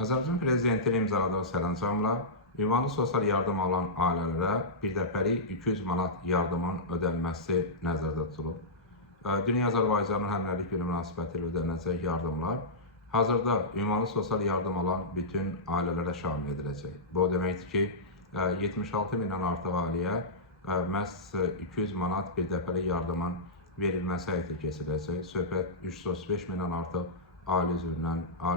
Azərbaycan Prezidentinin imzaladığı sərəncamla ünvanlı sosial yardım alan ailələrə birdəfəlik 200 manat yardımın ödənilməsi nəzərdə tutulub. Dünya Azərbaycanın Həmrəylik Günü münasibətilə ödəniləcək yardımlar hazırda ünvanlı sosial yardım alan bütün ailələrə şamil ediləcək. Bu o deməkdir ki, 76 mindən artıq ailəyə məhz 200 manat birdəfəlik yardımın verilməsi həyata keçiriləcək. Söhbət 335 mindən artıq ailə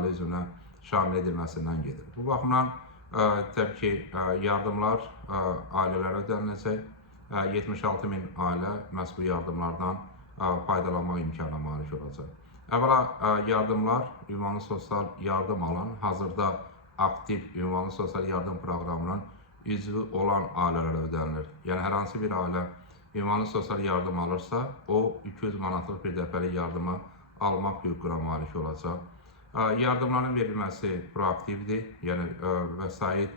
üzvünə şamil edilməsindən gedir. Bu baxımdan təbii ki, yardımlar ailələrə ödəniləcək. 76 min ailə məhz bu yardımlardan faydalanmaq imkanına malik olacaq. Əvvəla yardımlar ünvanlı sosial yardım alan, hazırda aktiv ünvanlı sosial yardım proqramının üzvü olan ailələrə ödənilir. Yəni hər hansı bir ailə ünvanlı sosial yardım alırsa, o 200 manatlıq bir dəfəlik yardımı almaq hüququna malik olacaq. Yardımların verilməsi proaktivdir, yəni vəsait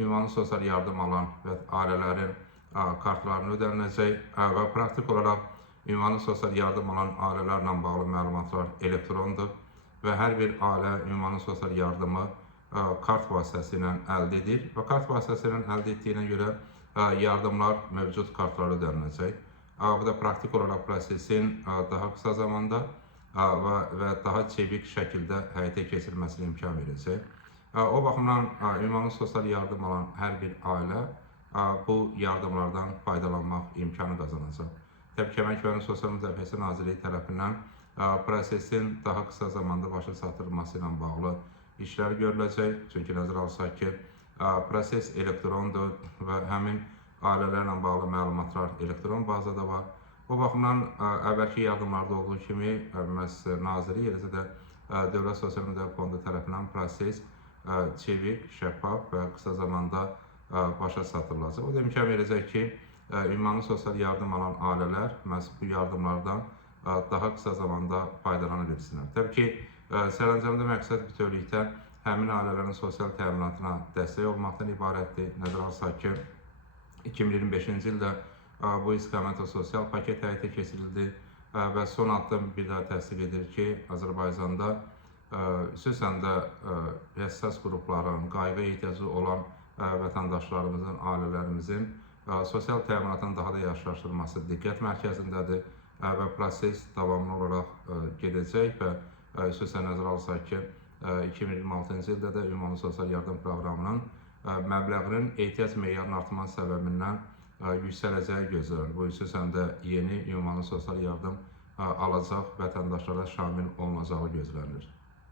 ünvanlı sosial yardım alan və ailələrin kartlarına ödəniləcək və praktik olaraq ünvanlı sosial yardım alan ailələrlə bağlı məlumatlar elektrondur və hər bir ailə ünvanlı sosial yardımı kart vasitəsilə əldə edir və kart vasitəsilə əldə etdiyinə görə yardımlar mövcud kartlara ödəniləcək. Bu da praktik olaraq prosesin daha qısa zamanda və daha çevik şəkildə həyata keçirilməsinə imkan verəcək. O baxımdan ünvanlı sosial yardım alan hər bir ailə bu yardımlardan faydalanmaq imkanı qazanacaq. Təbii ki, Əmək və Sosial Müdafiəsi Nazirliyi tərəfindən prosesin daha qısa zamanda başa çatdırılması ilə bağlı işlər görüləcək. Çünki nəzərə alsaq ki, proses elektrondur və həmin ailələrlə bağlı məlumatlar elektron bazada var. Bu baxımdan əvvəlki yardımlarda olduğu kimi məhz Nazirlik, eləcə də Dövlət Sosial Müdafiə Fondu tərəfindən proses çevik, şəffaf və qısa zamanda başa çatdırılacaq. O da imkan verəcək ki, ünvanlı sosial yardım alan ailələr məhz bu yardımlardan daha qısa zamanda faydalana bilsinlər. Təbii ki, sərəncamda məqsəd bütövlükdə həmin ailələrin sosial təminatına dəstək olmaqdan ibarətdir. Nəzərə alsaq ki, 2025-ci ildə bu istiqamətdə sosial paket həyata keçirildi və son addım bir daha təsdiq edir ki, Azərbaycanda xüsusən də həssas qrupların, qayğı ehtiyacı olan vətəndaşlarımızın, ailələrimizin sosial təminatın daha da yaxşılaşdırılması diqqət mərkəzindədir və proses davamlı olaraq gedəcək və xüsusən nəzərə alsaq ki, 2026-cı ildə də ünvanlı sosial yardım proqramının məbləğinin ehtiyac meyarının artması səbəbindən yüksələcəyi gözlənilir. Bu xüsusən də yeni ünvanlı sosial yardım alacaq vətəndaşlara şamil olunacağı gözlənilir.